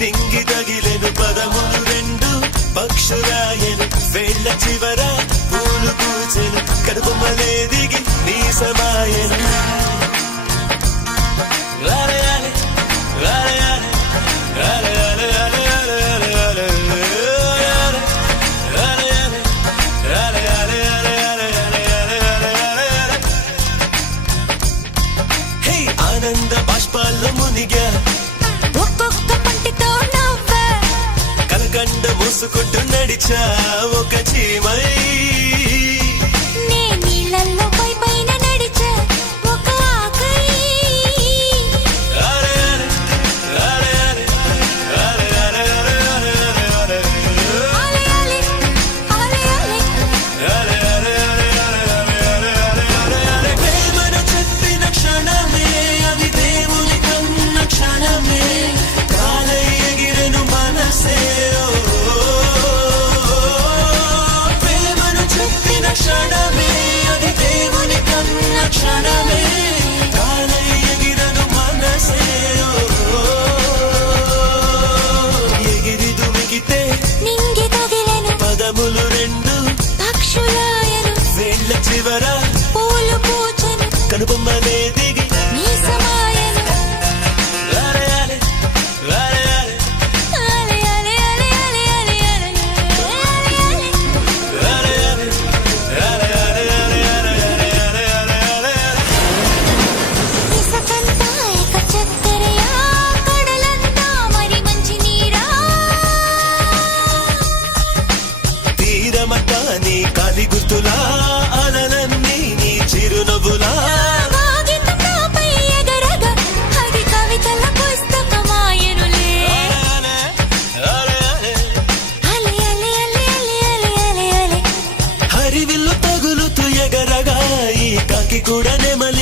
నింగి తగిలెను పదములు రెండు పక్షురాయను వేళ్ళ చివర పూలు పూచెను కడుపుమలే దిగి నీ సమాయను ఆనంద బాష్పాల్లో మునిగా కలకండ మూసుకుంటూ నడిచా ఒక చీమై నే నీళ్ళల్లో పైన నడిచా ఒక ఆకై ప్రేమను చెప్పిన క్షణమే అది దేవుని కన్న క్షణమే కాలై ఎగిరెను మనసే క్షణమే అది దేవుని కన్న క్షణమే కాలై ఎగిరను మనసే ఎగిరి దుమిగితే నింగి తగిలెను పదములు రెండు పక్షులాయను వేళ్ళ చివర పూలు పూచెను కనుబొమ్మలే దిగి నీ సమాయను నీ కాలి గుర్తులా అలలన్నీ నీ చిరునవ్వులా అది కవితల పుస్తకమాయనులే హరివిల్లు తగులుతూ ఎగరగా ఈ కాకి కూడా నెమలి